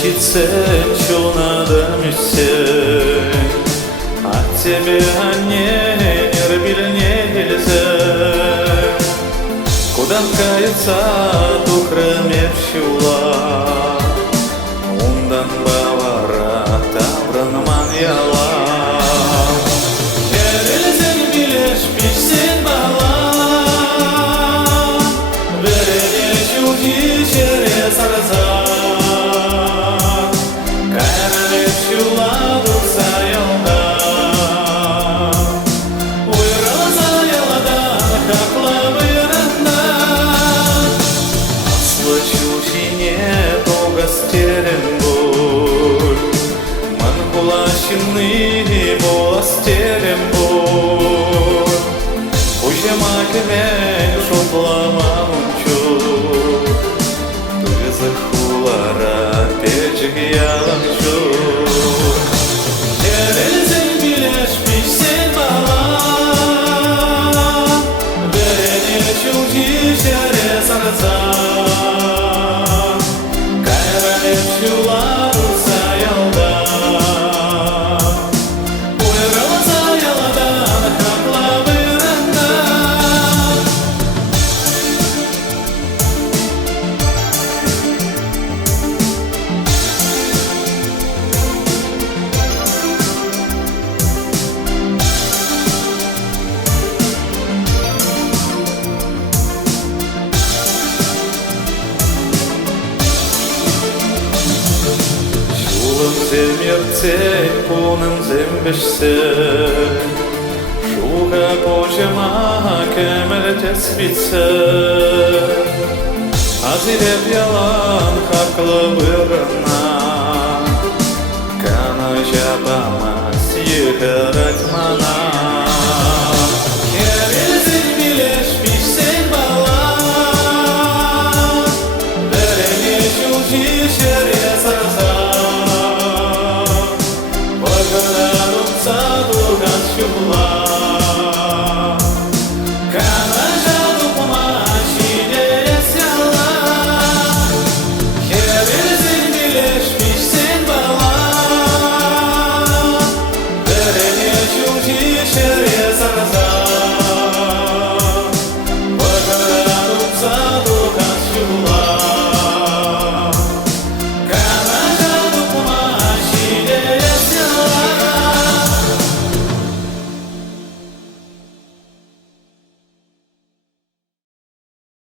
чел надо миссе, а тебе не рыбили нельзя. Куда кается тухраме пшула, ундан бавара тавранман яла. Герелзен билеш пишсен бала, верене чуди чере сарза. Кайрале пшула дурса ялда, уйралса ялада хаклавы. Манкулашимны боластерем бор, Ущемакемен шутламанчу, Тузахулара печек яланчу. Ерелзен билеш пишсен бала, Верене чути шере сарза. Кайрале пшула дурса ялда, Земерцей полным зембешсек, Шуга почема кемерте свитсе, Азилеп ялан хаклы вырына, Кана жабама сигарет мана.